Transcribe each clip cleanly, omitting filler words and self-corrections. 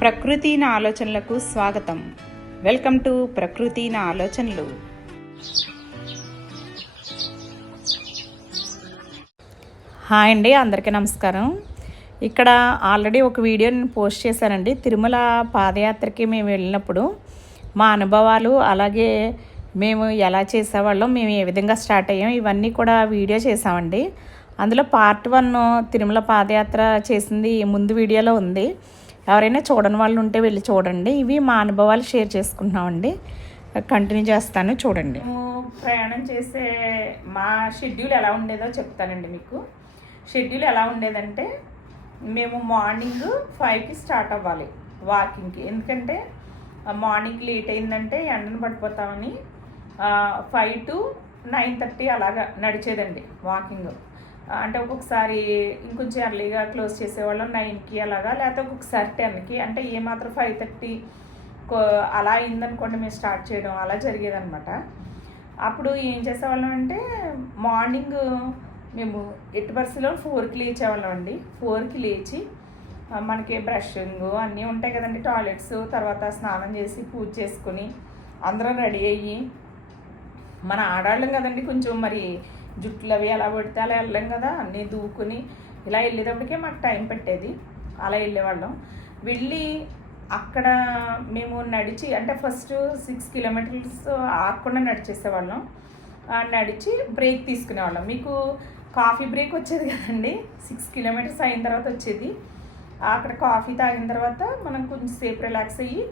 ప్రకృతి నా ఆలోచనలకు స్వాగతం. వెల్కమ్ టు ప్రకృతి నా ఆలోచనలు. హాయ్ అండి, అందరికీ నమస్కారం. ఇక్కడ ఆల్రెడీ ఒక వీడియో నేను పోస్ట్ చేశానండి. తిరుమల పాదయాత్రకి మేము వెళ్ళినప్పుడు మా అనుభవాలు, అలాగే మేము ఎలా చేసేవాళ్ళం, మేము ఏ విధంగా స్టార్ట్ అయ్యాం, ఇవన్నీ కూడా వీడియో చేసామండి. అందులో పార్ట్ 1 తిరుమల పాదయాత్ర చేసింది ముందు వీడియోలో ఉంది. ఎవరైనా చూడని వాళ్ళు ఉంటే వెళ్ళి చూడండి. ఇవి మా అనుభవాలు షేర్ చేసుకుంటున్నామండి. కంటిన్యూ చేస్తాను, చూడండి. ప్రయాణం చేసే మా షెడ్యూల్ ఎలా ఉండేదో చెప్తానండి మీకు. షెడ్యూల్ ఎలా ఉండేదంటే, మేము మార్నింగ్ 5కి స్టార్ట్ అవ్వాలి వాకింగ్కి. ఎందుకంటే మార్నింగ్ లేట్ అయిందంటే ఎండను పడిపోతామని 5 to 9:30 అలాగా నడిచేదండి వాకింగ్. అంటే ఒక్కొక్కసారి ఇంకొంచెం ఎర్లీగా క్లోజ్ చేసేవాళ్ళం 9కి అలాగా, లేకపోతే ఒక్కొక్కసారి 10కి. అంటే ఏమాత్రం 5:30 అలా అయిందనుకోండి మేము స్టార్ట్ చేయడం, అలా జరిగేదనమాట. అప్పుడు ఏం చేసేవాళ్ళం అంటే, మార్నింగ్ మేము ఎట్టి పరిస్థితిలో 4కి లేచేవాళ్ళం అండి. 4కి లేచి మనకి బ్రషింగ్ అన్నీ ఉంటాయి కదండి, టాయిలెట్స్, తర్వాత స్నానం చేసి పూజ చేసుకుని అందరం రెడీ అయ్యి, మన ఆడాళ్ళం కదండి, కొంచెం మరి జుట్లు అవి ఎలా పడితే అలా వెళ్ళాం కదా, అన్నీ దూకుని ఇలా వెళ్ళేటప్పటికే మాకు టైం పట్టేది. అలా వెళ్ళేవాళ్ళం. వెళ్ళి అక్కడ మేము నడిచి, అంటే ఫస్ట్ 6 kilometers ఆగకుండా నడిచేసేవాళ్ళం. నడిచి బ్రేక్ తీసుకునేవాళ్ళం. మీకు కాఫీ బ్రేక్ వచ్చేది కదండి, 6 kilometers అయిన తర్వాత వచ్చేది. అక్కడ కాఫీ తాగిన తర్వాత మనం కొంచెం సేపు రిలాక్స్ అయ్యి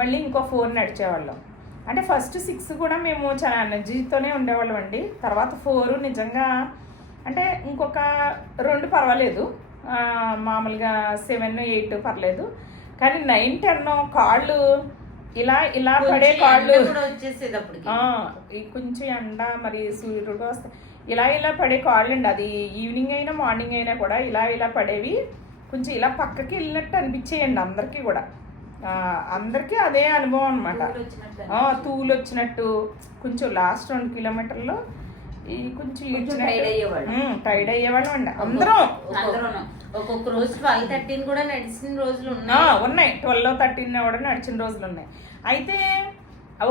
మళ్ళీ ఇంకో 4 నడిచేవాళ్ళం. అంటే ఫస్ట్ 6 కూడా మేము చాలా ఎనర్జీతోనే ఉండేవాళ్ళం అండి. తర్వాత 4 నిజంగా అంటే ఇంకొక 2 పర్వాలేదు, మామూలుగా 7, 8 పర్లేదు. కానీ 9, 10 కాళ్ళు ఇలా ఇలా పడే కాళ్ళు వచ్చేసేది. కొంచెం ఎండ మరి సూర్యుడు వస్తే ఇలా ఇలా పడే కాళ్ళు అండి. అది ఈవినింగ్ అయినా మార్నింగ్ అయినా కూడా ఇలా ఇలా పడేవి. కొంచెం ఇలా పక్కకి వెళ్ళినట్టు అనిపించేయండి అందరికీ కూడా. అందరికీ అదే అనుభవం అనమాట. తూలు వచ్చినట్టు కొంచెం లాస్ట్ 2 kilometers కొంచెం టైడ్ అయ్యేవాళ్ళం అండి అందరం. ఒక్కొక్క రోజు 12-13 కూడా నడిచిన రోజులు ఉన్నాయి, 12-13 కూడా నడిచిన రోజులు ఉన్నాయి. అయితే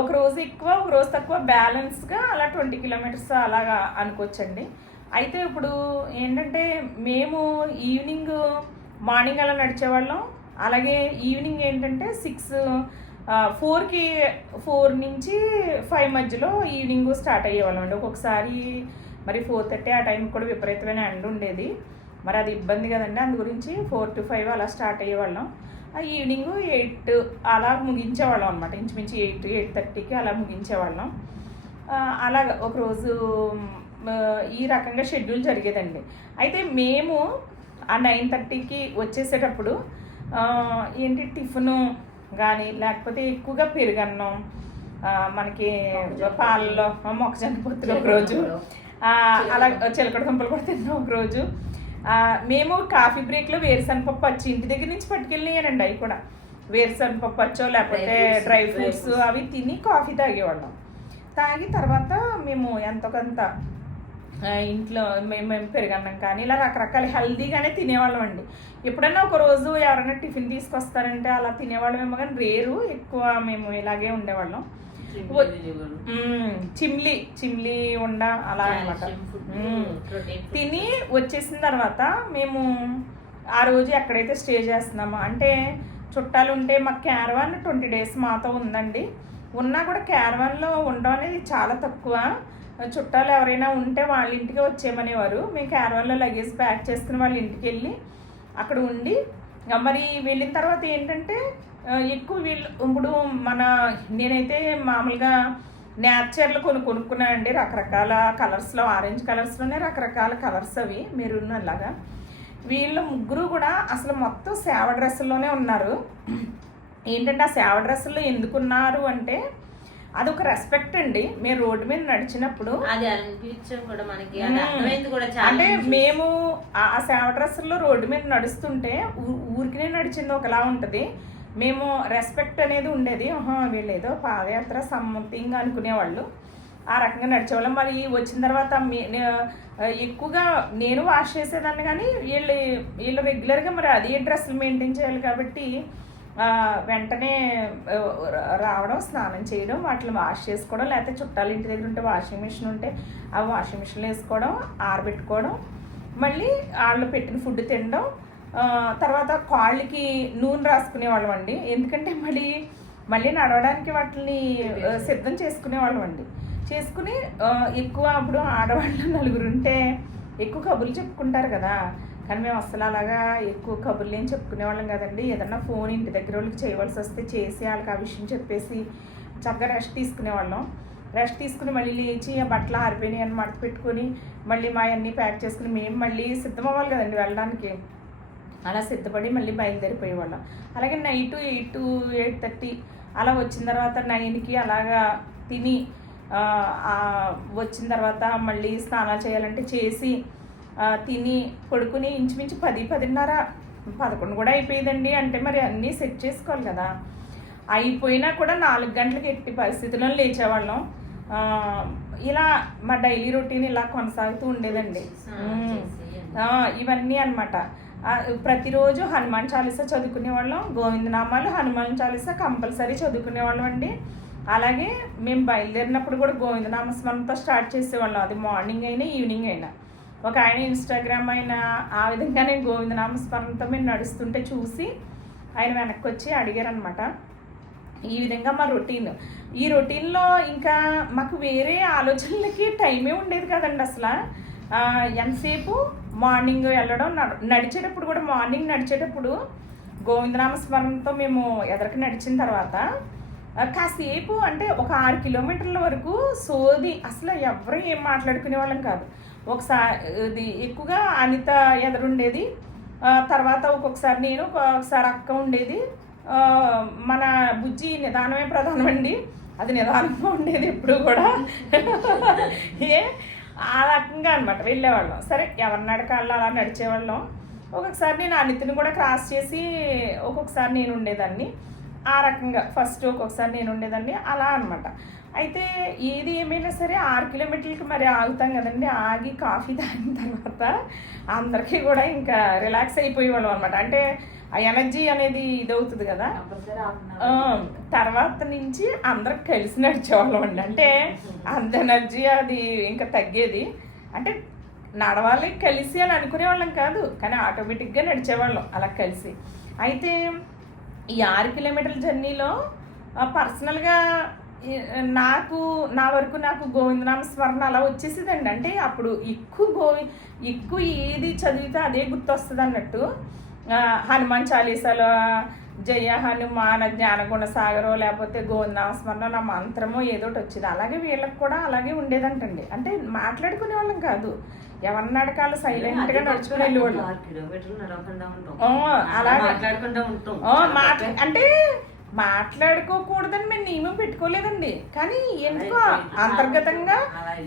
ఒక రోజు ఎక్కువ ఒక రోజు తక్కువ బ్యాలెన్స్గా అలా 20 kilometers అలాగా అనుకోవచ్చండి. అయితే ఇప్పుడు ఏంటంటే, మేము ఈవినింగ్ మార్నింగ్ అలా నడిచేవాళ్ళం. అలాగే ఈవినింగ్ ఏంటంటే 4 నుంచి 5 మధ్యలో ఈవినింగ్ స్టార్ట్ అయ్యేవాళ్ళం అండి. ఒక్కొక్కసారి మరి 4:30 ఆ టైంకి కూడా విపరీతమైన ఎండ ఉండేది. మరి అది ఇబ్బంది కదండి, అందు గురించి 4 to 5 అలా స్టార్ట్ అయ్యేవాళ్ళం. ఈవినింగ్ 8 అలా ముగించేవాళ్ళం అనమాట. ఇంచుమించు 8-8:30కి అలా ముగించేవాళ్ళం. అలాగ ఒకరోజు ఈ రకంగా షెడ్యూల్ జరిగేదండి. అయితే మేము ఆ 9:30కి వచ్చేసేటప్పుడు ఏంటి టిఫిను కానీ, లేకపోతే ఎక్కువగా పెరుగన్నం, మనకి పాలలో మొక్కజొన్న పొత్తులు ఒకరోజు, అలా చిలకడ దుంపలు కూడా తిన్నాం ఒకరోజు. మేము కాఫీ బ్రేక్లో వేరుశనగపప్పు వచ్చి ఇంటి దగ్గర నుంచి పట్టుకెళ్ళినాయనండి. అవి కూడా వేరుశనగపప్పు వచ్చో లేకపోతే డ్రై ఫ్రూట్స్ అవి తిని కాఫీ తాగేవాళ్ళం. తాగి తర్వాత మేము ఎంతో కొంత ఇంట్లో మేము పెరుగన్నం కానీ ఇలా రకరకాల హెల్దీగానే తినేవాళ్ళం అండి. ఎప్పుడైనా ఒక రోజు ఎవరైనా టిఫిన్ తీసుకొస్తారంటే అలా తినేవాళ్ళమేమో, కానీ రేరు, ఎక్కువ మేము ఇలాగే ఉండేవాళ్ళం. చిమ్లీ ఉండ అలా అనమాట. తిని వచ్చేసిన తర్వాత మేము ఆ రోజు ఎక్కడైతే స్టే చేస్తున్నామో, అంటే చుట్టాలు ఉంటే మాకు క్యారవాన్ 20 days మాతో ఉందండి. ఉన్నా కూడా క్యారవాన్లో ఉండడం అనేది చాలా తక్కువ. చుట్టాలు ఎవరైనా ఉంటే వాళ్ళ ఇంటికి వచ్చేయమనేవారు. మేము క్యారవాన్లో లగేజ్ ప్యాక్ చేసుకుని వాళ్ళ ఇంటికి వెళ్ళి అక్కడ ఉండి, మరి వెళ్ళిన తర్వాత ఏంటంటే ఎక్కువ ఇప్పుడు నేనైతే మామూలుగా నేచర్లు కొనుక్కున్నానండి, రకరకాల కలర్స్లో, ఆరెంజ్ కలర్స్లోనే రకరకాల కలర్స్ అవి మెరూన్ అలాగా. వీళ్ళు ముగ్గురు కూడా అసలు మొత్తం సేవ డ్రెస్సుల్లోనే ఉన్నారు. ఏంటంటే ఆ సేవ డ్రెస్సుల్లో ఎందుకున్నారు అంటే, అదొక రెస్పెక్ట్ అండి. మేము రోడ్డు మీద నడిచినప్పుడు అది అనిపించడం కూడా మనకి అర్థమైంది కూడా. అంటే మేము ఆ సేవ డ్రెస్సుల్లో రోడ్డు మీద నడుస్తుంటే ఊరికినే నడిచింది ఒకలా ఉంటుంది. మేము రెస్పెక్ట్ అనేది ఉండేది. వీళ్ళు ఏదో పాదయాత్ర సంథింగ్ అనుకునేవాళ్ళు. ఆ రకంగా నడిచేవాళ్ళం. మరి వచ్చిన తర్వాత ఎక్కువగా నేను వాష్ చేసేదాన్ని, కానీ వీళ్ళు రెగ్యులర్గా మరి అదే డ్రెస్సులు మెయింటైన్ చేయాలి కాబట్టి వెంటనే రావడం, స్నానం చేయడం, వాటిని వాష్ చేసుకోవడం, లేకపోతే చుట్టాలు ఇంటి దగ్గర ఉంటే వాషింగ్ మిషన్ ఉంటే ఆ వాషింగ్ మిషన్లో వేసుకోవడం, ఆరబెట్టుకోవడం, మళ్ళీ వాళ్ళు పెట్టిన ఫుడ్ తినడం. తర్వాత కాళ్ళకి నూనె రాసుకునేవాళ్ళం అండి, ఎందుకంటే మళ్ళీ నడవడానికి వాటిని సిద్ధం చేసుకునేవాళ్ళం అండి. చేసుకుని ఎక్కువ అప్పుడు ఆడవాళ్ళు నలుగురు ఉంటే ఎక్కువ కబుర్లు చెప్పుకుంటారు కదా, కానీ మేము అసలు అలాగా ఎక్కువ కబుర్లు ఏం చెప్పుకునేవాళ్ళం కదండి. ఏదన్నా ఫోన్ ఇంటి దగ్గర వాళ్ళకి చేయవలసి వస్తే చేసి వాళ్ళకి ఆ విషయం చెప్పేసి చక్కగా రెస్ట్ తీసుకునేవాళ్ళం. రెస్ట్ తీసుకుని మళ్ళీ లేచి ఆ బట్టలు ఆరిపోయినాయి అని మడత పెట్టుకొని మళ్ళీ మా అన్నీ ప్యాక్ చేసుకుని మేము మళ్ళీ సిద్ధం అవ్వాలి కదండి వెళ్ళడానికి. అలా సిద్ధపడి మళ్ళీ బయలుదేరిపోయేవాళ్ళం. అలాగే నైట్ 8 to 8:30 అలా వచ్చిన తర్వాత 9కి అలాగా తిని వచ్చిన తర్వాత మళ్ళీ స్నానాలు చేయాలంటే చేసి తిని పడుకుని ఇంచుమించు 10, 10:30, 11 కూడా అయిపోయేదండి. అంటే మరి అన్నీ సెట్ చేసుకోవాలి కదా. అయిపోయినా కూడా 4 గంటలకి ఎట్టి పరిస్థితుల్లో లేచేవాళ్ళం. ఇలా మా డైలీ రొటీన్ ఇలా కొనసాగుతూ ఉండేదండి. ఇవన్నీ అన్నమాట. ప్రతిరోజు హనుమాన్ చాలీసా చదువుకునేవాళ్ళం, గోవిందనామాలు, హనుమాన్ చాలీసా కంపల్సరీ చదువుకునేవాళ్ళం అండి. అలాగే మేము బయలుదేరినప్పుడు కూడా గోవిందనామ స్మరణతో స్టార్ట్ చేసేవాళ్ళం, అది మార్నింగ్ అయినా ఈవినింగ్ అయినా. ఒక ఆయన ఇన్స్టాగ్రామ్ అయినా ఆ విధంగానే గోవిందనామ స్మరణతో మేము నడుస్తుంటే చూసి ఆయన వెనక్కి వచ్చి అడిగారనమాట. ఈ విధంగా మా రొటీన్. ఈ రొటీన్లో ఇంకా మాకు వేరే ఆలోచనలకి టైమే ఉండేది కదండి అసలు. ఎంతసేపు మార్నింగ్ వెళ్ళడం, నడిచేటప్పుడు కూడా మార్నింగ్ నడిచేటప్పుడు గోవిందనామ స్మరణతో మేము ఎదరికి నడిచిన తర్వాత కాసేపు అంటే ఒక 6 కిలోమీటర్ల వరకు సోది, అసలు ఎవరు ఏం మాట్లాడుకునే వాళ్ళం కాదు. ఒకసారి ఇది ఎక్కువగా అనిత ఎదురుండేది, తర్వాత ఒక్కొక్కసారి నేను, ఒక్కొక్కసారి అక్క ఉండేది. మన బుజ్జి నిదానమే ప్రధానం అండి, అది నిదానంగా ఉండేది ఎప్పుడు కూడా. ఆ రకంగా అనమాట వెళ్ళేవాళ్ళం. సరే ఎవరి నడకాళ్ళు అలా నడిచేవాళ్ళం. ఒక్కొక్కసారి నేను అనితని కూడా క్రాస్ చేసి ఒక్కొక్కసారి నేను ఉండేదాన్ని. ఆ రకంగా ఫస్ట్ ఒక్కొక్కసారి నేను ఉండేదాన్ని అలా అనమాట. అయితే ఏది ఏమైనా సరే 6 కిలోమీటర్లకి మరి ఆగుతాం కదండి. ఆగి కాఫీ తాగిన తర్వాత అందరికీ కూడా ఇంకా రిలాక్స్ అయిపోయేవాళ్ళం అనమాట. అంటే ఆ ఎనర్జీ అనేది ఇదవుతుంది కదా. తర్వాత నుంచి అందరికి కలిసి నడిచేవాళ్ళం అండి. అంటే అంత ఎనర్జీ అది ఇంకా తగ్గేది. అంటే నడవాలి కలిసి అని అనుకునేవాళ్ళం కాదు, కానీ ఆటోమేటిక్గా నడిచేవాళ్ళం అలా కలిసి. అయితే ఈ 6 కిలోమీటర్ల జర్నీలో పర్సనల్గా నా వరకు నాకు గోవిందనామ స్మరణ అలా వచ్చేసేదండి. అంటే అప్పుడు ఎక్కువ ఏది చదివితే అదే గుర్తొస్తుంది అన్నట్టు. హనుమాన్ చాలీసాలో జయ హనుమాన జ్ఞానగుణ సాగరో లేకపోతే గోవిందనామ స్మరణ నా మంత్రమో ఏదోటి వచ్చేది. అలాగే వీళ్ళకి కూడా అలాగే ఉండేదంటండి. అంటే మాట్లాడుకునే వాళ్ళం కాదు, ఎవరి నడకాలు సైలెంట్ గా నడుచుకుని వెళ్ళేవాళ్ళు. అలాగే అంటే మాట్లాడుకోకూడదని మేము నియమం పెట్టుకోలేదండి, కానీ ఎందుకో అంతర్గతంగా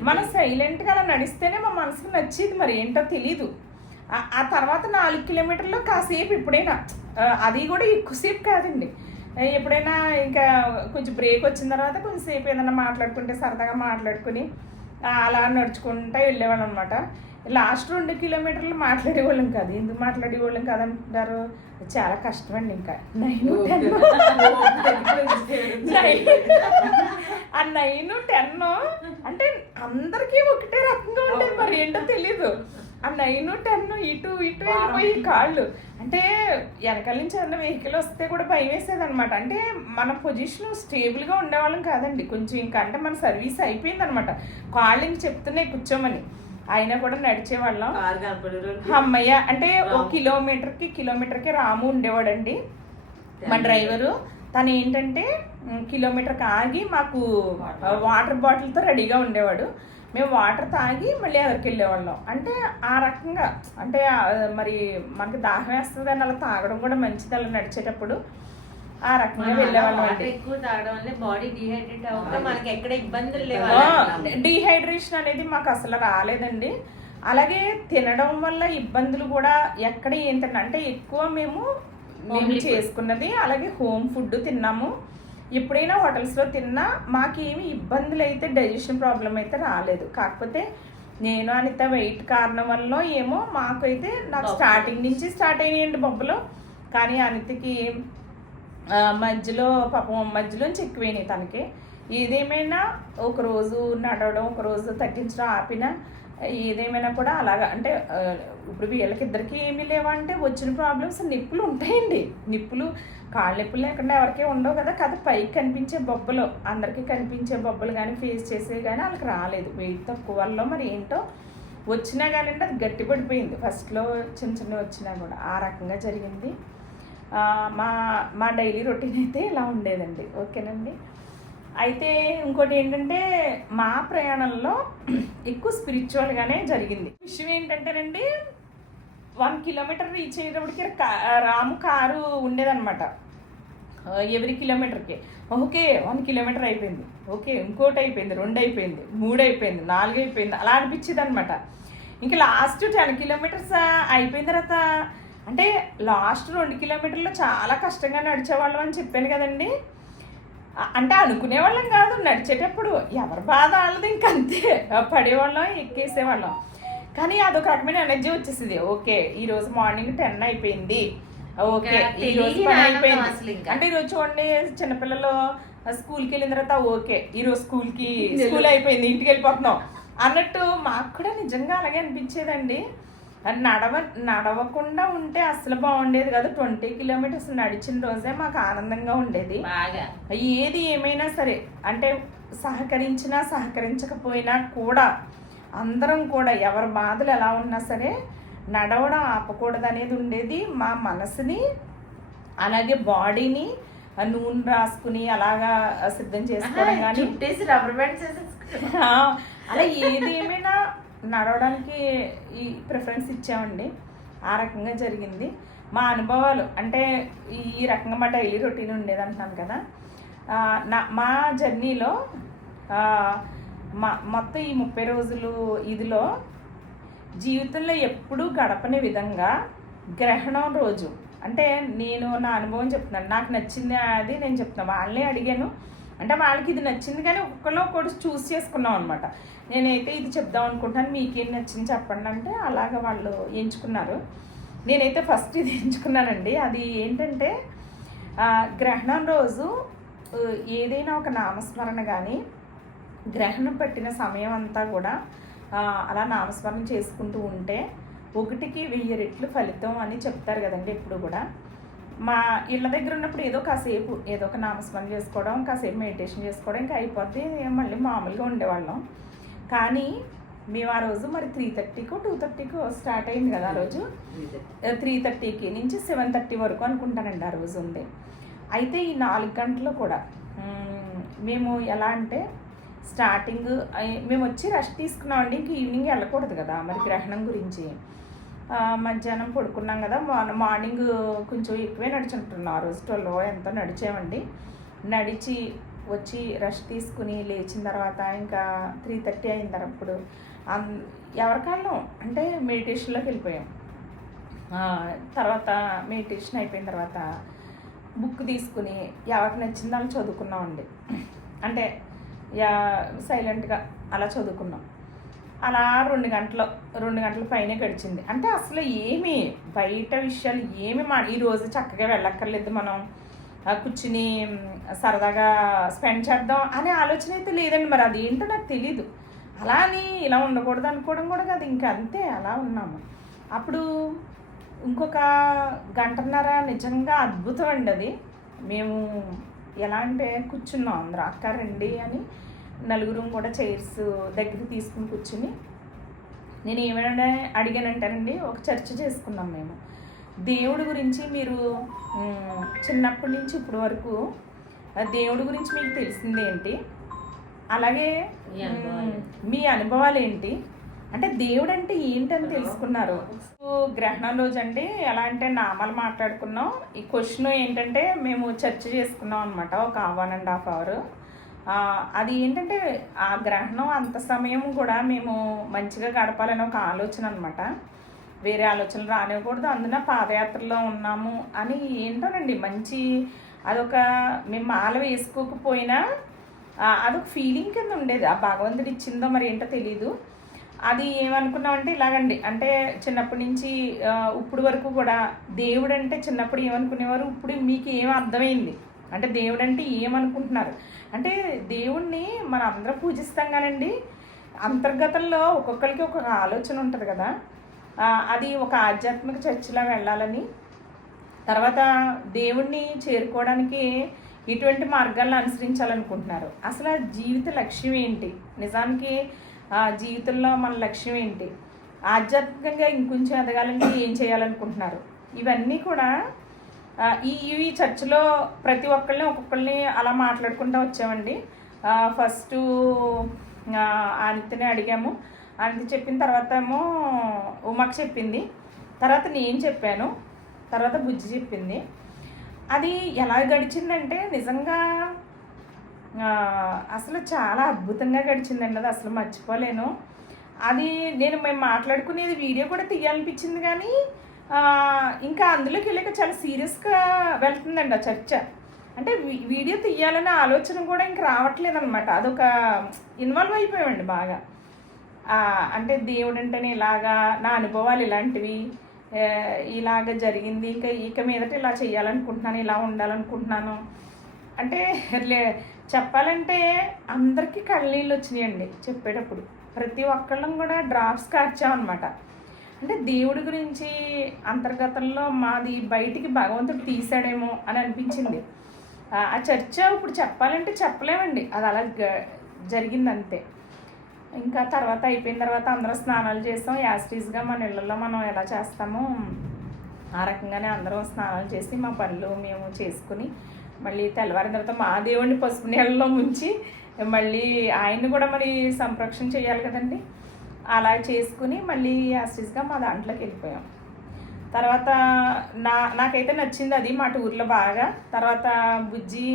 మనం సైలెంట్ గా అలా నడిస్తేనే మా మనసుకు నచ్చేది. మరి ఏంటో తెలీదు. ఆ తర్వాత 4 కిలోమీటర్లు కాసేపు ఎప్పుడైనా, అది కూడా ఎక్కువసేపు కాదండి, ఎప్పుడైనా ఇంకా కొంచెం బ్రేక్ వచ్చిన తర్వాత కొంచెంసేపు ఏదైనా మాట్లాడుకుంటే సరదాగా మాట్లాడుకుని అలా నడుచుకుంటూ వెళ్ళేవాళ్ళం అనమాట. లాస్ట్ 2 కిలోమీటర్లు మాట్లాడేవాళ్ళం కాదు. ఎందుకు మాట్లాడేవాళ్ళం కాదంటారు, చాలా కష్టమండి. ఇంకా 9, 10 అంటే అందరికీ ఒకటే రకంగా ఉంటాయి, మరి ఏంటో తెలీదు. ఆ 9, 10 ఇటు వెళ్ళిపోయి కాళ్ళు. అంటే వెనకాల నుంచి ఏదైనా వెహికల్ వస్తే కూడా భయం వేసేది అనమాట. అంటే మన పొజిషన్ స్టేబుల్గా ఉండేవాళ్ళం కాదండి. కొంచెం ఇంకా అంటే మన సర్వీస్ అయిపోయింది అనమాట, కాళ్ళు ఇంక చెప్తున్నాయి కూర్చోమని. అయినా కూడా నడిచేవాళ్ళం. అమ్మయ్య అంటే ఒక కిలోమీటర్కి రాము ఉండేవాడండి మా డ్రైవరు. తను ఏంటంటే కిలోమీటర్కి ఆగి మాకు వాటర్ బాటిల్తో రెడీగా ఉండేవాడు. మేము వాటర్ తాగి మళ్ళీ ఎదరికి వెళ్ళేవాళ్ళం. అంటే ఆ రకంగా అంటే మరి మనకి దాహం వేస్తుంది అని అలా తాగడం కూడా మంచిది అలా నడిచేటప్పుడు. ఆ రకంగా వెళ్ళేవాళ్ళం అండి. ఎక్కువ తాగడం వల్ల బాడీ డిహైడ్రేట్ అవుతుంది, మనకి ఎక్కడ ఇబ్బందులు లేవు. డిహైడ్రేషన్ అనేది మాకు అసలు రాలేదండి. అలాగే తినడం వల్ల ఇబ్బందులు కూడా ఎక్కడ ఏంటంటే, అంటే ఎక్కువ మేము చేసుకున్నది అలాగే హోమ్ ఫుడ్ తిన్నాము. ఎప్పుడైనా హోటల్స్లో తిన్నా మాకేమి ఇబ్బందులు అయితే డైజెషన్ ప్రాబ్లం అయితే రాలేదు. కాకపోతే నేను అనిత వెయిట్ కారణం వల్ల ఏమో మాకైతే నాకు స్టార్టింగ్ నుంచి స్టార్ట్ అయినాయండి బొబ్బలు. కానీ అనితకి మధ్యలో పాపం మధ్యలోంచి ఎక్కువైనాయి తనకి. ఏదేమైనా ఒకరోజు నడవడం, ఒకరోజు తగ్గించడం ఆపినా, ఏదేమైనా కూడా అలాగా అంటే ఇప్పుడు వీళ్ళకిద్దరికి ఏమీ లేవంటే వచ్చిన ప్రాబ్లమ్స్ నిప్పులు ఉంటాయండి. నిప్పులు కాళ్ళ నొప్పులు లేకుండా ఎవరికీ ఉండవు కదా. పైకి కనిపించే బొబ్బలు, అందరికీ కనిపించే బొబ్బలు కానీ ఫేస్ చేసేవి కానీ వాళ్ళకి రాలేదు. వెయిట్ తక్కువ వల్ల మరి ఏంటో వచ్చినా కానీ అది గట్టిపడిపోయింది. ఫస్ట్లో చిన్న చిన్నవి వచ్చినా కూడా ఆ రకంగా జరిగింది. మా మా డైలీ రొటీన్ అయితే ఇలా ఉండేదండి. ఓకేనండి. అయితే ఇంకోటి ఏంటంటే మా ప్రయాణంలో ఎక్కువ స్పిరిచువల్గానే జరిగింది. విషయం ఏంటంటేనండి 1 కిలోమీటర్ రీచ్ అయ్యేటప్పటికి రాము కారు ఉండేదన్నమాట ఎవరి కిలోమీటర్కి. ఓకే 1 కిలోమీటర్ అయిపోయింది, ఓకే ఇంకోటి అయిపోయింది, 2 అయిపోయింది, 3 అయిపోయింది, 4 అయిపోయింది, అలా అనిపించేది అనమాట. ఇంకా లాస్ట్ 10 కిలోమీటర్స్ అయిపోయిన తర్వాత అంటే లాస్ట్ 2 కిలోమీటర్లు చాలా కష్టంగా నడిచేవాళ్ళం అని చెప్పాను కదండి. అంటే అనుకునేవాళ్ళం కాదు, నడిచేటప్పుడు ఎవరి బాధ వాళ్ళది ఇంకంతే. పడేవాళ్ళం, ఎక్కేసేవాళ్ళం. కానీ అదొక రకమైన ఎనర్జీ వచ్చేసింది. ఓకే ఈరోజు మార్నింగ్ 10 అయిపోయింది, ఓకే ఈరోజు పని అయిపోయింది. అంటే ఈరోజు చూడండి చిన్నపిల్లలు స్కూల్కి వెళ్ళిన తర్వాత ఓకే ఈరోజు స్కూల్ అయిపోయింది, ఇంటికి వెళ్ళిపోతున్నాం అన్నట్టు మాకు కూడా నిజంగా అలాగే అనిపించేదండి. నడవకుండా ఉంటే అసలు బాగుండేది కదా. 20 కిలోమీటర్స్ నడిచిన రోజే మాకు ఆనందంగా ఉండేది. ఏది ఏమైనా సరే అంటే సహకరించినా సహకరించకపోయినా కూడా అందరం కూడా ఎవరి బాధలు ఎలా ఉన్నా సరే నడవడం ఆపకూడదు అనేది ఉండేది. మా మనసుని అలాగే బాడీని నూనె రాసుకుని అలాగా సిద్ధం చేసుకోవడం కానీ రబ్బర్ బ్యాండ్స్ అలా ఏది ఏమైనా నడవడానికి ఈ ప్రిఫరెన్స్ ఇచ్చామండి. ఆ రకంగా జరిగింది మా అనుభవాలు. అంటే ఈ రకంగా మా డైలీ రొటీన్ ఉండేది అంటున్నాను కదా. మా జర్నీలో మొత్తం ఈ 30 రోజులు ఇదిలో జీవితంలో ఎప్పుడూ గడపని విధంగా గ్రహణం రోజు అంటే నేను నా అనుభవం చెప్తున్నాను. నాకు నచ్చింది అది నేను చెప్తున్నాను. వాళ్ళని అడిగాను అంటే వాళ్ళకి ఇది నచ్చింది కానీ ఒక్కొక్కరు ఒకటి చూస్ చేసుకున్నాం అనమాట. నేనైతే ఇది చెప్దాం అనుకుంటాను, మీకేం నచ్చింది చెప్పండి అంటే అలాగ వాళ్ళు ఎంచుకున్నారు. నేనైతే ఫస్ట్ ఇది ఎంచుకున్నానండి. అది ఏంటంటే గ్రహణం రోజు ఏదైనా ఒక నామస్మరణ కానీ గ్రహణం పట్టిన సమయం అంతా కూడా అలా నామస్మరణ చేసుకుంటూ ఉంటే 1కి 1000 రెట్లు ఫలితం అని చెప్తారు కదండి ఎప్పుడు కూడా. మా ఇళ్ళ దగ్గర ఉన్నప్పుడు ఏదో కాసేపు ఏదో ఒక నామస్మరణ చేసుకోవడం, కాసేపు మెడిటేషన్ చేసుకోవడం ఇంకా అయిపోద్ది, మళ్ళీ మామూలుగా ఉండేవాళ్ళం. కానీ మేము ఆ రోజు మరి 3:30కో 2:30కో స్టార్ట్ అయింది కదా. ఆ రోజు 3:30కి నుంచి 7:30 వరకు అనుకుంటానండి ఆ రోజు ఉంది. అయితే ఈ 4 గంటలు కూడా మేము ఎలా అంటే స్టార్టింగ్ మేము వచ్చి రెస్ట్ తీసుకున్నామండి. ఇంక ఈవినింగ్ వెళ్ళకూడదు కదా మరి గ్రహణం గురించి. మధ్యాహ్నం పడుకున్నాం కదా. మార్నింగ్ కొంచెం ఎక్కువే నడుచుంటున్నాం. ఆ రోజు 12 ఎంతో నడిచామండి. నడిచి వచ్చి రెస్ట్ తీసుకుని లేచిన తర్వాత ఇంకా 3:30 అయిన తర్వాత ఎవరికాళ్ళం అంటే మెడిటేషన్లోకి వెళ్ళిపోయాం. తర్వాత మెడిటేషన్ అయిపోయిన తర్వాత బుక్ తీసుకుని ఎవరికి నచ్చింది వాళ్ళు చదువుకున్నామండి. అంటే సైలెంట్గా అలా చదువుకున్నాం. అలా 2 గంటల పైనే గడిచింది. అంటే అసలు ఏమి బయట విషయాలు ఏమి ఈరోజు చక్కగా వెళ్ళక్కర్లేదు, మనం కూర్చుని సరదాగా స్పెండ్ చేద్దాం అనే ఆలోచన అయితే లేదండి. మరి అది ఏంటో నాకు తెలీదు. అలా అని ఇలా ఉండకూడదు అనుకోవడం కూడా కాదు, ఇంకా అంతే అలా ఉన్నాము. అప్పుడు ఇంకొక 1.5 గంట నిజంగా అద్భుతం అండి అది. మేము ఎలా అంటే కూర్చున్నాం అందరూ అక్క రండి అని 4 కూడా చైర్స్ దగ్గర తీసుకుని కూర్చుని నేను ఏమైనా అడిగానంటానండి. ఒక చర్చ చేసుకున్నాం మేము దేవుడి గురించి. మీరు చిన్నప్పటి నుంచి ఇప్పటి వరకు దేవుడి గురించి మీకు తెలిసింది ఏంటి, అలాగే మీ అనుభవాలు ఏంటి, అంటే దేవుడు అంటే ఏంటని తెలుసుకున్నారు. గ్రహణం రోజు అండి ఎలా అంటే నామాలు మాట్లాడుకున్నాం. ఈ క్వశ్చన్ ఏంటంటే మేము చర్చ చేసుకున్నాం అనమాట ఒక 1.5 అవర్. అది ఏంటంటే ఆ గ్రహణం అంత సమయం కూడా మేము మంచిగా గడపాలని ఒక ఆలోచన అనమాట. వేరే ఆలోచనలు రానివ్వకూడదు, అందున పాదయాత్రలో ఉన్నాము అని ఏంటోనండి మంచి అదొక మేము మాల వేసుకోకపోయినా అదొక ఫీలింగ్ కింద ఉండేది. ఆ భగవంతుడు ఇచ్చిందో మరి ఏంటో తెలీదు. అది ఏమనుకున్నామంటే ఇలాగండి, అంటే చిన్నప్పటి నుంచి ఇప్పుడు వరకు కూడా దేవుడు అంటే చిన్నప్పుడు ఏమనుకునేవారు, ఇప్పుడు మీకు ఏం అర్థమైంది అంటే దేవుడు అంటే ఏమనుకుంటున్నారు అంటే, దేవుణ్ణి మనం అందరం పూజిస్తాం కానండి, అంతర్గతంలో ఒక్కొక్కరికి ఒక్కొక్క ఆలోచన ఉంటుంది కదా. అది ఒక ఆధ్యాత్మిక చర్చిలా వెళ్ళాలని, తర్వాత దేవుణ్ణి చేరుకోవడానికి ఇటువంటి మార్గాలను అనుసరించాలనుకుంటున్నారు. అసలు జీవిత లక్ష్యం ఏంటి, నిజానికి జీవితంలో మన లక్ష్యం ఏంటి, ఆధ్యాత్మికంగా ఇంకొంచెం ఎదగాలంటే ఏం చేయాలనుకుంటున్నారు, ఇవన్నీ కూడా ఇవి చర్చిలో ప్రతి ఒక్కళ్ళని అలా మాట్లాడుకుంటూ వచ్చామండి. ఫస్ట్ అనితనే అడిగాము, అనిత చెప్పిన తర్వాత ఏమో ఉమాకు చెప్పింది, తర్వాత నేను చెప్పాను, తర్వాత బుజ్జి చెప్పింది. అది ఎలా గడిచిందంటే నిజంగా అసలు చాలా అద్భుతంగా గడిచిందండి, అది అసలు మర్చిపోలేను. అది మేము మాట్లాడుకునేది వీడియో కూడా తీయాలనిపించింది, కానీ ఇంకా అందులోకి వెళ్ళాక చాలా సీరియస్గా వెళ్తుందండి ఆ చర్చ. అంటే వీడియో తీయాలనే ఆలోచన కూడా ఇంక రావట్లేదు అనమాట, అదొక ఇన్వాల్వ్ అయిపోయామండి బాగా. అంటే దేవుడు అంటేనే ఇలాగా, నా అనుభవాలు ఇలాంటివి, ఇలాగ జరిగింది, ఇక మీదట ఇలా చేయాలనుకుంటున్నాను, ఇలా ఉండాలనుకుంటున్నాను అంటే చెప్పాలంటే అందరికీ కళ్ళనీళ్ళు వచ్చినాయండి చెప్పేటప్పుడు. ప్రతి ఒక్కళ్ళం కూడా డ్రాప్స్ కార్చామన్నమాట. అంటే దేవుడి గురించి అంతర్గతంలో మాది బయటికి భగవంతుడు తీసాడేమో అని అనిపించింది. ఆ చర్చ ఇప్పుడు చెప్పాలంటే చెప్పలేమండి, అది అలా జరిగింది అంతే. ఇంకా తర్వాత అయిపోయిన తర్వాత అందరూ స్నానాలు చేస్తాం, యాస్టీస్గా మన ఇళ్ళల్లో మనం ఎలా చేస్తామో ఆ రకంగానే అందరం స్నానాలు చేసి మా పనులు మేము చేసుకుని మళ్ళీ తెల్లవారిన తర్వాత మా దేవుడిని పసుపు నీళ్ళలో ముంచి మళ్ళీ ఆయన్ని కూడా మరి సంరక్షణ చేయాలి కదండి, అలా చేసుకుని మళ్ళీ యాస్టీస్గా మా దాంట్లోకి వెళ్ళిపోయాం. తర్వాత నాకైతే నచ్చింది అది మా టూర్లో బాగా. తర్వాత బుజ్జి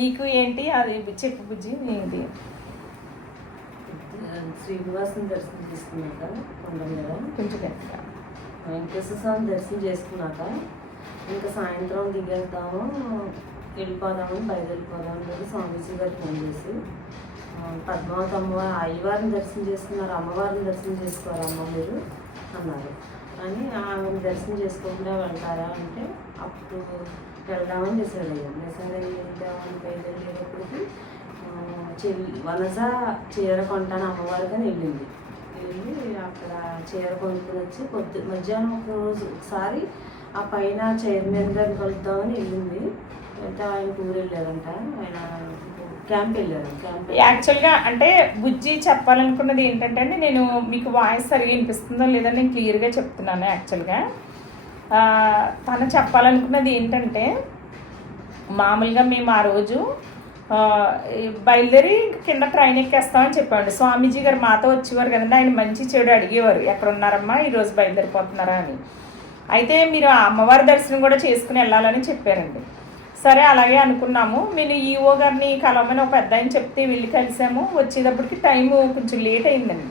నీకు ఏంటి అది చెప్పు బుజ్జి, నీది. శ్రీనివాసుని దర్శనం చేసుకున్నాక కొండ మీద కొంచెం వెంకటేశ్వర స్వామి దర్శనం చేసుకున్నాక ఇంకా సాయంత్రం దిగేద్దాము, వెళ్ళిపోదామని బయలుదేరిపోదామని స్వామీజీ గారికి ఫోన్ చేసి, పద్మావతి అమ్మవారి అయ్యవారిని దర్శనం చేసుకున్నారు, అమ్మవారిని దర్శనం చేసుకోరు అమ్మ మీరు అన్నారు. అని ఆమెను దర్శనం చేసుకోకుండా వెళ్తారా అంటే అప్పుడు వెళ్దామని డిసైడ్ అయ్యాం. డిసైడ్ అయ్యేద్దామని బయలుదేరేటప్పటికి వనజ చీర కొంటాను అమ్మవారిగా వెళ్ళింది. వెళ్ళి అక్కడ చీర కొనుక్కొని వచ్చి మధ్యాహ్నం ఒక రోజు ఒకసారి ఆ పైన చైర్మన్ గారిని కలుద్దామని వెళ్ళింది. అంటే ఆయన టూర్ వెళ్ళారంట, ఆయన క్యాంప్ వెళ్ళారు. యాక్చువల్గా అంటే బుజ్జి చెప్పాలనుకున్నది ఏంటంటే అండి, నేను మీకు వాయిస్ సరిగా వినిపిస్తుందో లేదో నేను క్లియర్గా చెప్తున్నాను. యాక్చువల్గా తను చెప్పాలనుకున్నది ఏంటంటే, మామూలుగా మేము ఆ రోజు బయలుదేరి కింద ట్రైన్ ఎక్కేస్తామని చెప్పామండి. స్వామీజీ గారు మాతో వచ్చేవారు కదండి, ఆయన మంచి చెడు అడిగేవారు, ఎక్కడ ఉన్నారమ్మా ఈరోజు బయలుదేరిపోతున్నారా అని. అయితే మీరు ఆ అమ్మవారి దర్శనం కూడా చేసుకుని వెళ్ళాలని చెప్పారండి. సరే అలాగే అనుకున్నాము. మేము ఈఓ గారిని కలవమని ఒక పెద్ద ఆయన చెప్తే వెళ్ళి కలిసాము. వచ్చేటప్పటికి టైము కొంచెం లేట్ అయిందండి.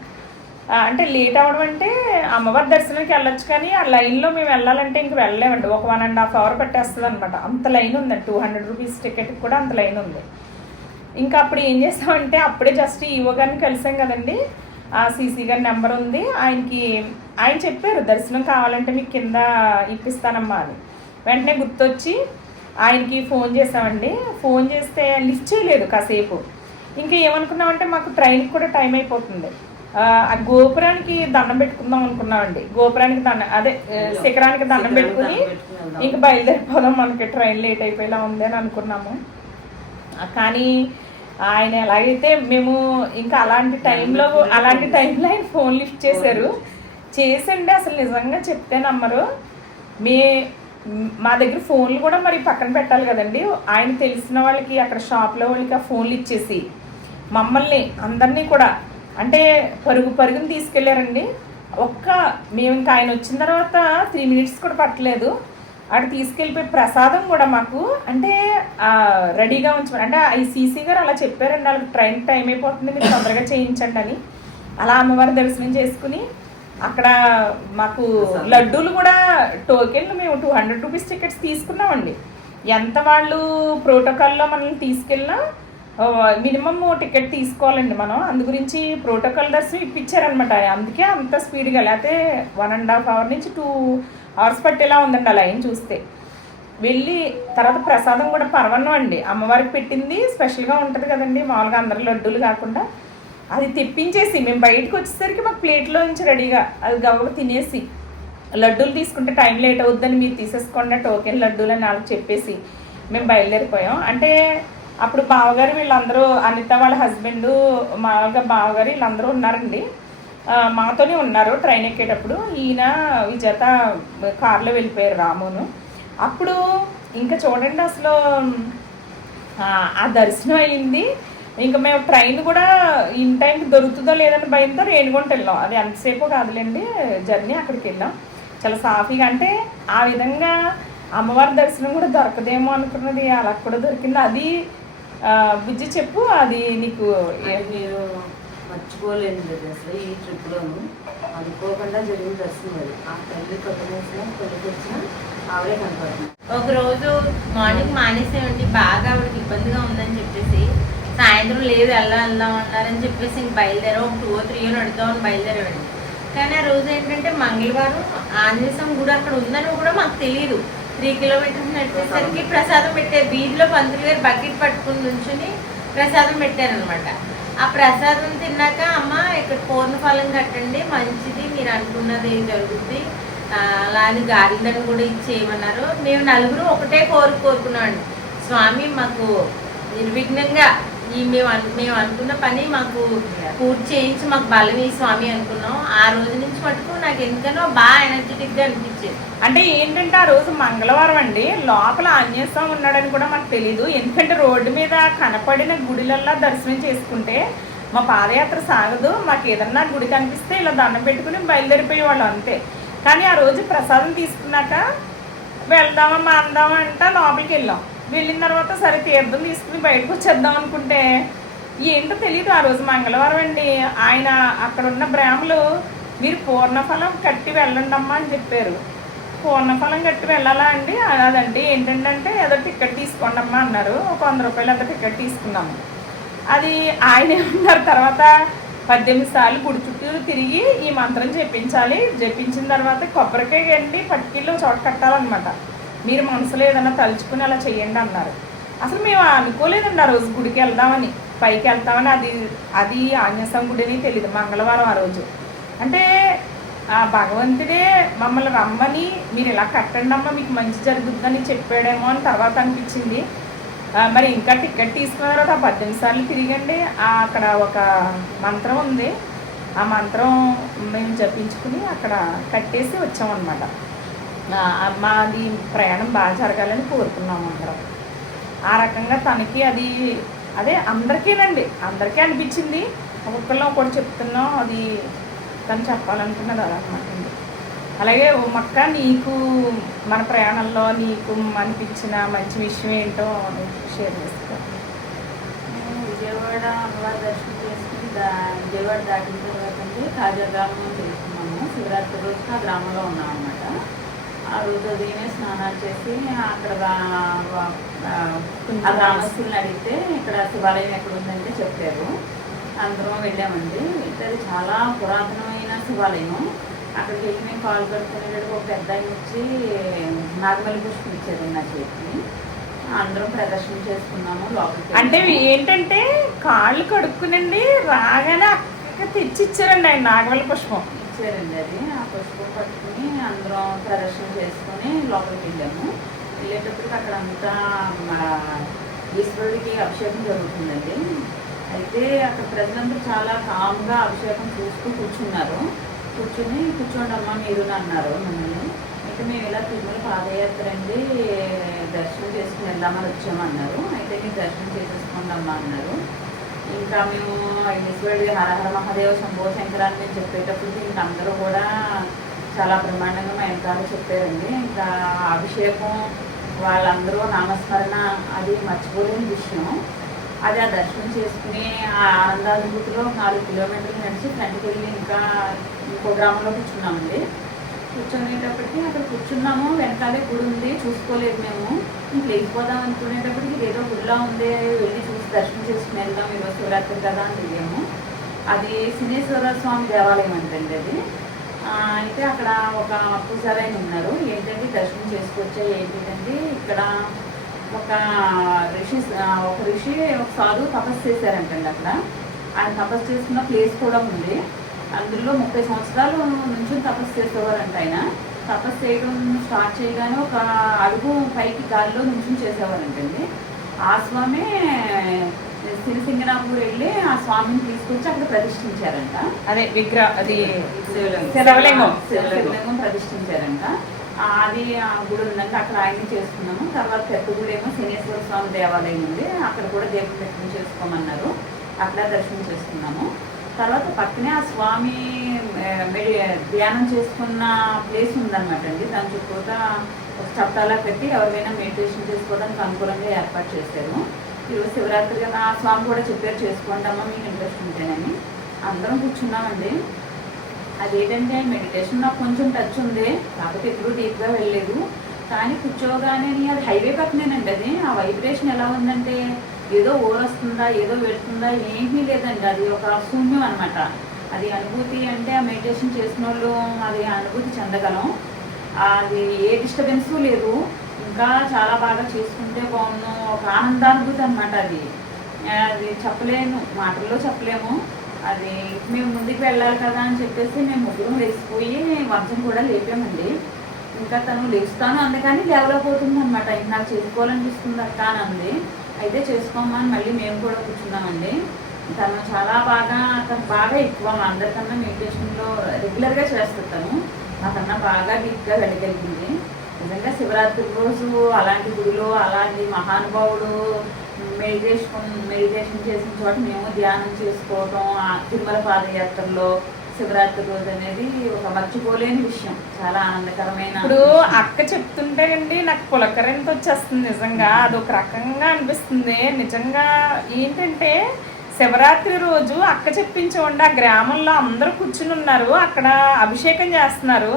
అంటే లేట్ అవ్వడం అంటే అమ్మవారి దర్శనానికి వెళ్ళొచ్చు, కానీ ఆ లైన్లో మేము వెళ్ళాలంటే ఇంక వెళ్ళలేమండి, ఒక 1.5 hour పట్టేస్తుంది అనమాట. అంత లైన్ ఉందండి, 200 rupees టికెట్కి కూడా అంత లైన్ ఉంది. ఇంకా అప్పుడు ఏం చేస్తామంటే అప్పుడే జస్ట్ ఈఓ గారిని కలిసాం కదండి, ఆ సీసీ గారి నెంబర్ ఉంది, ఆయన చెప్పారు దర్శనం కావాలంటే మీకు కింద ఇప్పిస్తానమ్మా అని. వెంటనే గుర్తొచ్చి ఆయనకి ఫోన్ చేసామండి. ఫోన్ చేస్తే లిఫ్ట్ చేయలేదు కాసేపు. ఇంకా ఏమనుకున్నామంటే మాకు ట్రైన్కి కూడా టైం అయిపోతుంది, ఆ గోపురానికి దండం పెట్టుకుందాం అనుకున్నామండి. గోపురానికి శిఖరానికి దండం పెట్టుకుని ఇంక బయలుదేరిపోదాం, మనకి ట్రైన్ లేట్ అయిపోయేలా ఉంది అని అనుకున్నాము. కానీ ఆయన ఎలాగైతే మేము ఇంకా అలాంటి టైంలో ఆయన ఫోన్ లిఫ్ట్ చేసండి. అసలు నిజంగా చెప్తే నమ్మరు, మా దగ్గర ఫోన్లు కూడా మరి పక్కన పెట్టాలి కదండి. ఆయన తెలిసిన వాళ్ళకి అక్కడ షాప్లో వాళ్ళకి ఆ ఫోన్లు ఇచ్చేసి మమ్మల్ని అందరినీ కూడా అంటే పరుగుని తీసుకెళ్ళారండి. మేము ఇంకా ఆయన వచ్చిన తర్వాత 3 minutes కూడా పట్టలేదు, అక్కడ తీసుకెళ్ళిపోయి ప్రసాదం కూడా మాకు అంటే రెడీగా ఉంచమని, అంటే ఈ సీసీ గారు అలా చెప్పారండి, వాళ్ళకి ట్రైన్ టైం అయిపోతుంది మీరు తొందరగా చేయించండి అని. అలా అమ్మవారి దర్శనం చేసుకుని అక్కడ మాకు లడ్డూలు కూడా టోకెన్లు మేము 200 rupees టికెట్స్ తీసుకున్నామండి. ఎంత వాళ్ళు ప్రోటోకాల్లో మనల్ని తీసుకెళ్ళినా మినిమమ్ టికెట్ తీసుకోవాలండి మనం. అందు గురించి ప్రోటోకాల్ దర్శనం ఇప్పించారనమాట. అందుకే అంత స్పీడ్గా, లేకపోతే 1.5 hour నుంచి 2 hours పట్టేలా ఉందండి ఆ లైన్ చూస్తే. వెళ్ళి తర్వాత ప్రసాదం కూడా పరవన్నం అండి, అమ్మవారికి పెట్టింది స్పెషల్గా ఉంటుంది కదండి, మామూలుగా అందరు లడ్డూలు కాకుండా అది తెప్పించేసి మేము బయటకు వచ్చేసరికి మాకు ప్లేట్లో నుంచి రెడీగా అది గవ్వ తినేసి, లడ్డూలు తీసుకుంటే టైం లేట్ అవుద్దని మీరు తీసేసుకోండి టోకెన్ లడ్డూలు అని వాళ్ళకి చెప్పేసి మేము బయలుదేరిపోయాం. అంటే అప్పుడు బావగారు వీళ్ళందరూ, అనిత వాళ్ళ హస్బెండ్, మామూలుగా బావగారు వీళ్ళందరూ ఉన్నారండి, మాతోనే ఉన్నారు ట్రైన్ ఎక్కేటప్పుడు. ఈయన విజేత కారులో వెళ్ళిపోయారు రామును. అప్పుడు ఇంకా చూడండి అసలు ఆ దర్శనం అయ్యింది. ఇంకా మేము ట్రైన్ కూడా ఇన్ టైంకి దొరుకుతుందో లేదని భయంతో రేణిగుంట వెళ్ళాం. అది ఎంతసేపు కాదులేండి జర్నీ. అక్కడికి వెళ్ళాం చాలా సాఫీగా. అంటే ఆ విధంగా అమ్మవారి దర్శనం కూడా దొరకదేమో అనుకున్నది, అలా కూడా దొరికింది. అది బుజ్జి చెప్పు, అది నీకు మీరు మర్చిపోలేని అసలు ఈ ట్రిప్లోను అనుకోకుండా జరిగిన దర్శనం అది. ఆ తల్లి కొట్టేసిన కొడుకు వచ్చిన ఆవిడే కనపడుతుంది. ఒకరోజు మార్నింగ్ మానేసేయండి, బాగా ఆవిడకి ఇబ్బందిగా ఉందని చెప్పేసి సాయంత్రం లేదు వెళ్దాం అన్నారని చెప్పేసి ఇంక బయలుదేరాం. 2 or 3 నడుద్దామని బయలుదేరామండి. కానీ ఆ రోజు ఏంటంటే మంగళవారం ఆంజనేయ స్వామి గుడి అక్కడ ఉందని కూడా మాకు తెలియదు. 3 kilometers నడిచేసరికి ప్రసాదం పెట్టారు. వీధిలో పంతులు గారు బకెట్ పట్టుకుని నుంచుని ప్రసాదం పెట్టారనమాట. ఆ ప్రసాదం తిన్నాక అమ్మ ఇక్కడ పూర్ణఫలం కట్టండి, మంచిది, మీరు అనుకున్నది జరుగుద్ది, అలాగే గాలిదని కూడా ఇచ్చేయమన్నారు. మేము నలుగురు ఒకటే కోరుకున్నామండి, స్వామి మాకు నిర్విఘ్నంగా మేము అనుకున్న పని మాకు పూర్తి చేయించి మాకు బలం ఈ స్వామి అనుకున్నాం. ఆ రోజు నుంచి మటుకు నాకు ఎందుకనో బాగా ఎనర్జెటిక్గా అనిపించేది. అంటే ఏంటంటే ఆ రోజు మంగళవారం అండి, లోపల ఆంజనేయ స్వామి ఉన్నాడని కూడా మాకు తెలీదు. ఎందుకంటే రోడ్డు మీద కనపడిన గుడిలల్లా దర్శనం చేసుకుంటే మా పాదయాత్ర సాగదు. మాకు ఏదన్నా గుడి కనిపిస్తే ఇలా దండం పెట్టుకుని బయలుదేరిపోయేవాళ్ళం అంతే. కానీ ఆ రోజు ప్రసాదం తీసుకున్నాక వెళ్దామా అందామా అంటే లోపలికి వెళ్ళాం. వెళ్ళిన తర్వాత సరే తీర్థం తీసుకుని బయటకు వచ్చేద్దాం అనుకుంటే ఏంటో తెలియదు. ఆ రోజు మంగళవారం అండి. ఆయన అక్కడ ఉన్న బ్రాహ్మలు మీరు పూర్ణఫలం కట్టి వెళ్ళండి అమ్మా అని చెప్పారు. పూర్ణఫలం కట్టి వెళ్ళాలా అండి? అదండి ఏంటంటే ఏదో టికెట్ తీసుకోండి అమ్మా అన్నారు. ఒక 100 రూపాయలు అంత టికెట్ తీసుకున్నాము. అది ఆయన ఏమన్నారు, తర్వాత 18 సార్లు గుడి చుట్టూ తిరిగి ఈ మంత్రం జపించాలి, జపించిన తర్వాత కొబ్బరికాయ అండి పట్టుకెళ్ళి చోట కట్టాలన్నమాట. మీరు మనసులో ఏదైనా తలుచుకుని అలా చెయ్యండి అన్నారు. అసలు మేము అనుకోలేదండి ఆ రోజు గుడికి వెళ్దామని, పైకి వెళ్తామని. అది ఆంజనేయ స్వామి గుడి అని తెలియదు. మంగళవారం ఆ రోజు అంటే ఆ భగవంతుడే మమ్మల్ని రమ్మని మీరు ఇలా కట్టండి అమ్మ మీకు మంచి జరుగుతుందని చెప్పాడేమో అని తర్వాత అనిపించింది. మరి ఇంకా టికెట్ తీసుకున్న తర్వాత 18 సార్లు తిరిగండి. అక్కడ ఒక మంత్రం ఉంది, ఆ మంత్రం మేము జపించుకుని అక్కడ కట్టేసి వచ్చామన్నమాట. మాది ప్రయాణం బాగా జరగాలని కోరుకున్నాము అందరం. ఆ రకంగా తనకి అదే అందరికీనండి, అందరికీ అనిపించింది. ఒక్కొక్కరిలో ఒకటి చెప్తున్నాం, అది తను చెప్పాలనుకున్నది అదనమాట అండి. అలాగే మక్క, నీకు మన ప్రయాణంలో నీకు అనిపించిన మంచి విషయం ఏంటో షేర్ చేసుకో. విజయవాడ అమ్మవారి దర్శనం చేసుకుని విజయవాడ దాటిన తర్వాత అంటే కాజా గ్రామం తెలుసుకున్నాము. శివరాత్రి రోజున ఆ గ్రామంలో ఉన్నాం అనమాట. ఆ రోజు ఉదయమే స్నానాలు చేసి అక్కడ ఆ గ్రామస్తులను అడిగితే ఇక్కడ శివాలయం ఎక్కడ ఉందంటే చెప్పారు. అందరం వెళ్ళామండి. అయితే అది చాలా పురాతనమైన శివాలయం. అక్కడికి వెళ్ళి మేము కాలు కడుక్కునేటప్పుడు ఒక పెద్ద ఆయన వచ్చి నాగమల్లి పుష్పం ఇచ్చారు నా చేతిని. అందరం ప్రదర్శన చేసుకున్నాము. లోపలికి అంటే ఏంటంటే కాళ్ళు కడుక్కునండి రాగానే అక్కడ తెచ్చి ఇచ్చారండి ఆయన నాగమల్లి పుష్పం ఇచ్చారండి. అది ఆ పుష్పం పట్టుకుని అందరం ప్రదర్శన చేసుకొని లోపలికి వెళ్ళాము. వెళ్ళేటప్పటికి అక్కడ అంతా ఈశ్వరుడికి అభిషేకం జరుగుతుందండి. అయితే అక్కడ ప్రజలందరూ చాలా కామ్గా అభిషేకం చూస్తూ కూర్చోండి అమ్మ మీరు అన్నారు మమ్మల్ని. అయితే మేము ఇలా తిరుమల పాదయాత్ర అండి దర్శనం చేసుకుని వెళ్దామని వచ్చామన్నారు. అయితే మీరు దర్శనం చేసేసుకోండి అమ్మ అన్నారు. ఇంకా మేము ఈశ్వరుడి హరహర మహాదేవ శంభో శంకరాన్ని మేము చెప్పేటప్పుడు ఇంకా అందరూ కూడా చాలా బ్రహ్మాండంగా మా వెనకాల చెప్పారండి. ఇంకా అభిషేకం వాళ్ళందరూ నామస్మరణ అది మర్చిపోలేని విషయం. అది ఆ దర్శనం చేసుకుని ఆ ఆనందానుభూతిలో 4 kilometers నడిచి ఫ్రంట్కి వెళ్ళి ఇంకా ఇంకో గ్రామంలో కూర్చున్నామండి. కూర్చొనేటప్పటికి అక్కడ కూర్చున్నాము, వెనకాలే గుడి ఉంది, చూసుకోలేదు మేము. ఇంక లేకపోదాం అనుకునేటప్పటికి ఏదో గుడిలా ఉంది, వెళ్ళి చూసి దర్శనం చేసుకుని వెళ్దాం, ఈరోజు శివరాత్రి కదా అని దిగాము. అది శనేశ్వర స్వామి దేవాలయం అంటండి అది. అయితే అక్కడ ఒక పూజారాయన ఉన్నారు. ఏంటంటే దర్శనం చేసుకొచ్చా ఏంటంటే ఇక్కడ ఒక ఋషి ఒక సాధువు తపస్సు చేశారంటండి అక్కడ. ఆయన తపస్సు చేసుకున్న ప్లేస్ కూడా ఉంది. అందులో 30 సంవత్సరాలు నుంచి తపస్సు చేసేవారంట ఆయన. తపస్సు చేయడం స్టార్ట్ చేయగానే ఒక అడుగు పైకి గాలిలో నుంచి చేసేవారంటండి. ఆ స్వామి సిరిసింగనాపూర్ వెళ్ళి ఆ స్వామిని తీసుకొచ్చి అక్కడ ప్రతిష్ఠించారంట. అదే అది శివలింగం ప్రతిష్ఠించారంట. అది ఆ గుడి ఉందంటే అక్కడ ఆయన్ని చేసుకున్నాము. తర్వాత పెద్ద గుడి ఏమో శనేశ్వర స్వామి దేవాలయం ఉంది, అక్కడ కూడా దీపం పెట్టుకుని చేసుకోమన్నారు. అట్లా దర్శనం చేసుకున్నాము. తర్వాత పక్కనే ఆ స్వామి ధ్యానం చేసుకున్న ప్లేస్ ఉందన్నమాట అండి. దాని చుట్టూతా ఒక చట్టాలా పెట్టి ఎవరైనా మెడిటేషన్ చేసుకోవడానికి అనుకూలంగా ఏర్పాటు చేశారు. ఈరోజు శివరాత్రి కదా, ఆ స్వామి కూడా చెప్పారు చేసుకోండి అమ్మా మీకు ఇంట్రెస్ట్ ఉంటేనని. అందరం కూర్చున్నామండి. అదేంటంటే మెడిటేషన్ నాకు కొంచెం టచ్ ఉంది, కాకపోతే ఎప్పుడూ డీప్గా వెళ్ళలేదు. కానీ కూర్చోగానే అది హైవే పక్కనేనండి. అది ఆ వైబ్రేషన్ ఎలా ఉందంటే ఏదో ఊరొస్తుందా ఏదో వెళ్తుందా ఏమీ లేదండి. అది ఒక శూన్యం అనమాట. అది అనుభూతి అంటే ఆ మెడిటేషన్ చేసిన వాళ్ళు అది అనుభూతి చెందగలం. అది ఏ డిస్టర్బెన్సు లేదు. ఇంకా చాలా బాగా చేసుకుంటే బాగున్నాం, ఒక ఆనందానుభూతి అనమాట. అది చెప్పలేను, మాటల్లో చెప్పలేము. అది మేము ముందుకు వెళ్ళాలి కదా అని చెప్పేసి మేము ముగ్గురం లేచిపోయి వంశం కూడా లేపామండి. ఇంకా తను లేస్తాను అందుకని లేవలేకపోతుంది అనమాట. ఇంక నాకు చేసుకోవాలనిపిస్తుంది అక్క అని అంది. అయితే చేసుకోమని మళ్ళీ మేము కూడా కూర్చున్నామండి. తను చాలా తను బాగా ఎక్కువ మా అందరికన్నా మెడిటేషన్లో రెగ్యులర్గా చేస్తాను. నాకన్నా బాగా డీప్గా వెళ్ళగలిగింది. నిజంగా శివరాత్రి రోజు అలాంటి గుడిలో అలాంటి మహానుభావుడు మెడిటేషన్ చేసిన చోట మేము ధ్యానం చేసుకోవటం, తిరుమల పాదయాత్రలో శివరాత్రి రోజు అనేది ఒక మర్చిపోలేని విషయం, చాలా ఆనందకరమైన. ఇప్పుడు అక్క చెప్తుంటేనండి నాకు పులకరింత వచ్చేస్తుంది. నిజంగా అదొక రకంగా అనిపిస్తుంది. నిజంగా ఏంటంటే శివరాత్రి రోజు అక్క చెప్పించండి, ఆ గ్రామంలో అందరూ కూర్చుని ఉన్నారు, అక్కడ అభిషేకం చేస్తున్నారు.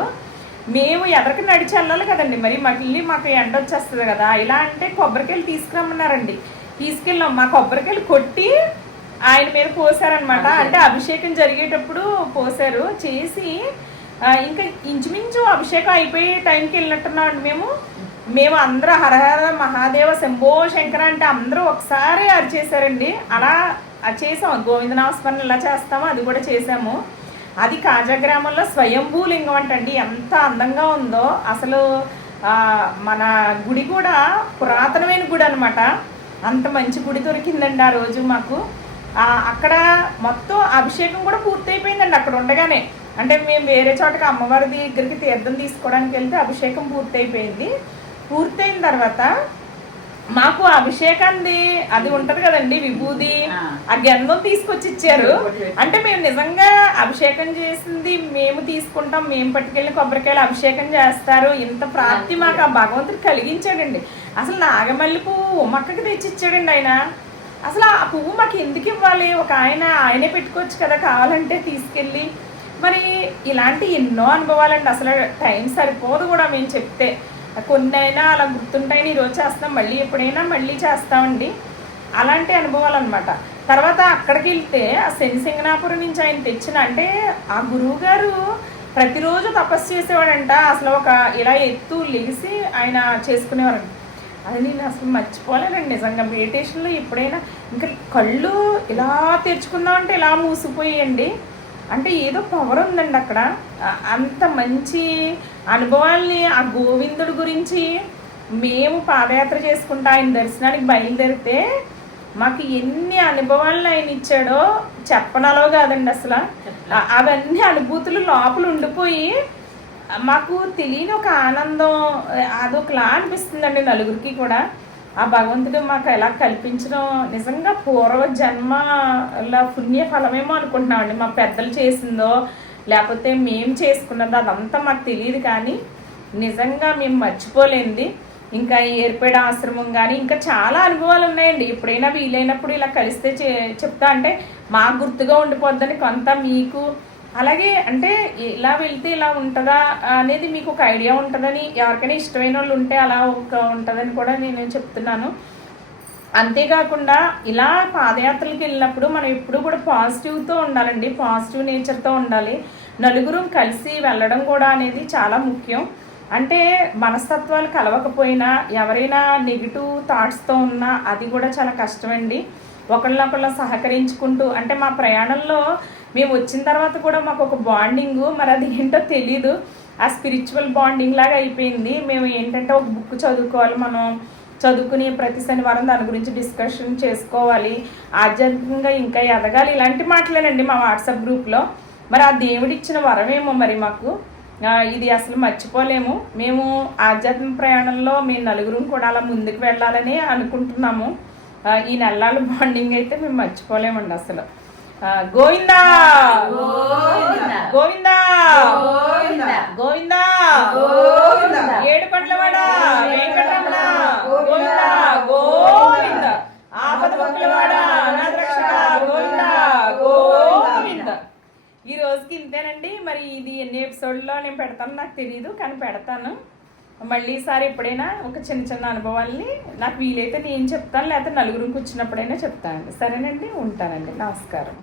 మేము ఎదరికి నడిచి వెళ్ళాలి కదండి, మరి మాకు ఎండ వచ్చేస్తుంది కదా. ఇలా అంటే కొబ్బరికాయలు తీసుకురమ్మన్నారండి. తీసుకెళ్ళాం. మా కొబ్బరికాయలు కొట్టి ఆయన మీద పోసారనమాట. అంటే అభిషేకం జరిగేటప్పుడు పోసారు. చేసి ఇంకా ఇంచుమించు అభిషేకం అయిపోయే టైంకి వెళ్ళినట్టున్నామండి మేము అందరూ హరహర మహాదేవ శంభో శంకర అంటే అందరూ ఒకసారి అరిచేసారండి. అలా చేసాం. గోవిందనామస్మరణ ఇలా చేస్తామో అది కూడా చేసాము. అది కాజా గ్రామంలో స్వయంభూ లింగం అంటండి. ఎంత అందంగా ఉందో అసలు. మన గుడి కూడా పురాతనమైన గుడి అనమాట. అంత మంచి గుడి దొరికిందండి ఆ రోజు మాకు. అక్కడ మొత్తం అభిషేకం కూడా పూర్తయిపోయిందండి అక్కడ ఉండగానే. అంటే మేము వేరే చోటకి అమ్మవారి దగ్గరికి తీర్థం తీసుకోవడానికి వెళ్తే అభిషేకం పూర్తయిపోయింది. పూర్తయిన తర్వాత మాకు అభిషేకాన్ని అది ఉంటది కదండి విభూది, ఆ గంధం తీసుకొచ్చి ఇచ్చారు. అంటే మేము నిజంగా అభిషేకం చేసింది మేము తీసుకుంటాం, మేము పట్టుకెళ్ళి కొబ్బరికాయలు అభిషేకం చేస్తారు. ఇంత ప్రాప్తి మాకు ఆ భగవంతుడు కలిగించాడండి. అసలు నాగమల్లి పువ్వు ఉమ్మక్కకి తెచ్చిచ్చాడండి ఆయన. అసలు ఆ పువ్వు మాకు ఎందుకు ఇవ్వాలి? ఒక ఆయనే పెట్టుకోవచ్చు కదా కావాలంటే తీసుకెళ్ళి. మరి ఇలాంటి ఎన్నో అనుభవాలండి. అసలు టైం సరిపోదు కూడా మేము చెప్తే. కొన్ని అయినా అలా గుర్తుంటాయని ఈరోజు చేస్తాం, మళ్ళీ ఎప్పుడైనా మళ్ళీ చేస్తామండి. అలాంటి అనుభవాలు అనమాట. తర్వాత అక్కడికి వెళ్తే ఆ శనిసింగనాపురం నుంచి ఆయన తెచ్చిన, అంటే ఆ గురువు గారు ప్రతిరోజు తపస్సు చేసేవాడంట. అసలు ఒక ఇలా ఎత్తు లెగిసి ఆయన చేసుకునేవారంట. అది నేను అసలు మర్చిపోలేనండి నిజంగా. మెడిటేషన్లో ఎప్పుడైనా ఇంకా కళ్ళు ఇలా తెరుచుకుందామంటే ఇలా మూసిపోయాయండి. అంటే ఏదో పవర్ ఉందండి అక్కడ. అంత మంచి అనుభవాల్ని ఆ గోవిందుడి గురించి మేము పాదయాత్ర చేసుకుంటా ఆయన దర్శనానికి బయలుదేరితే మాకు ఎన్ని అనుభవాలను ఆయన ఇచ్చాడో చెప్పనలో కాదండి అసలు. అవన్నీ అనుభూతులు లోపల ఉండిపోయి మాకు తెలియని ఒక ఆనందం, అదొకలా అనిపిస్తుందండి నలుగురికి కూడా. ఆ భగవంతుడు మాకు ఎలా కల్పించడం నిజంగా పూర్వ జన్మల పుణ్య ఫలమేమో అనుకుంటున్నామండి. మా పెద్దలు చేసిందో లేకపోతే మేము చేసుకున్నదో అదంతా మాకు తెలియదు, కానీ నిజంగా మేము మర్చిపోలేంది. ఇంకా ఏర్పేడ ఆశ్రమం కానీ ఇంకా చాలా అనుభవాలు ఉన్నాయండి. ఎప్పుడైనా వీలైనప్పుడు ఇలా కలిస్తే చెప్తా, అంటే మాకు గుర్తుగా ఉండిపోద్దని కొంత మీకు అలాగే అంటే ఇలా వెళ్తే ఇలా ఉంటుందా అనేది మీకు ఒక ఐడియా ఉంటుందని, ఎవరికైనా ఇష్టమైన వాళ్ళు ఉంటే అలా ఒక ఉంటుందని కూడా నేను చెప్తున్నాను. అంతేకాకుండా ఇలా పాదయాత్రలకు వెళ్ళినప్పుడు మనం ఎప్పుడు కూడా పాజిటివ్తో ఉండాలండి, పాజిటివ్ నేచర్తో ఉండాలి. నలుగురు కలిసి వెళ్ళడం కూడా అనేది చాలా ముఖ్యం. అంటే మనస్తత్వాలు కలవకపోయినా ఎవరైనా నెగిటివ్ థాట్స్తో ఉన్నా అది కూడా చాలా కష్టమండి. ఒకళ్ళనొకళ్ళ సహకరించుకుంటూ, అంటే మా ప్రయాణంలో మేము వచ్చిన తర్వాత కూడా మాకు ఒక బాండింగు, మరి అది ఏంటో తెలీదు, ఆ స్పిరిచువల్ బాండింగ్ లాగా అయిపోయింది. మేము ఏంటంటే ఒక బుక్ చదువుకోవాలి, మనం చదువుకుని ప్రతి శనివారం దాని గురించి డిస్కషన్ చేసుకోవాలి, ఆధ్యాత్మికంగా ఇంకా ఎదగాలి, ఇలాంటి మాటలేనండి మా వాట్సాప్ గ్రూప్లో. మరి ఆ దేవుడిచ్చిన వరమేమో మరి మాకు ఇది అసలు మర్చిపోలేము. మేము ఆధ్యాత్మిక ప్రయాణంలో మేము నలుగురం కూడా అలా ముందుకు వెళ్ళాలని అనుకుంటున్నాము. ఈ నెలల బాండింగ్ అయితే మేము మర్చిపోలేమండి అసలు. గోవిందా గోవిందా గోవిందా ఏడుకొండలవాడ వెంకటరమణ గోవిందా గోవింద, ఆపద మొక్కులవాడ అనాథ రక్షక గోవిందా గోవింద. ఈ రోజుకి ఇంతేనండి. మరి ఇది ఎన్ని ఎపిసోడ్లో నేను పెడతాను నాకు తెలియదు, కానీ పెడతాను. మళ్ళీ ఈసారి ఎప్పుడైనా ఒక చిన్న చిన్న అనుభవాల్ని నాకు వీలైతే నేను చెప్తాను, లేకపోతే నలుగురికి వచ్చినప్పుడైనా చెప్తానండి. సరేనండి, ఉంటానండి. నమస్కారం.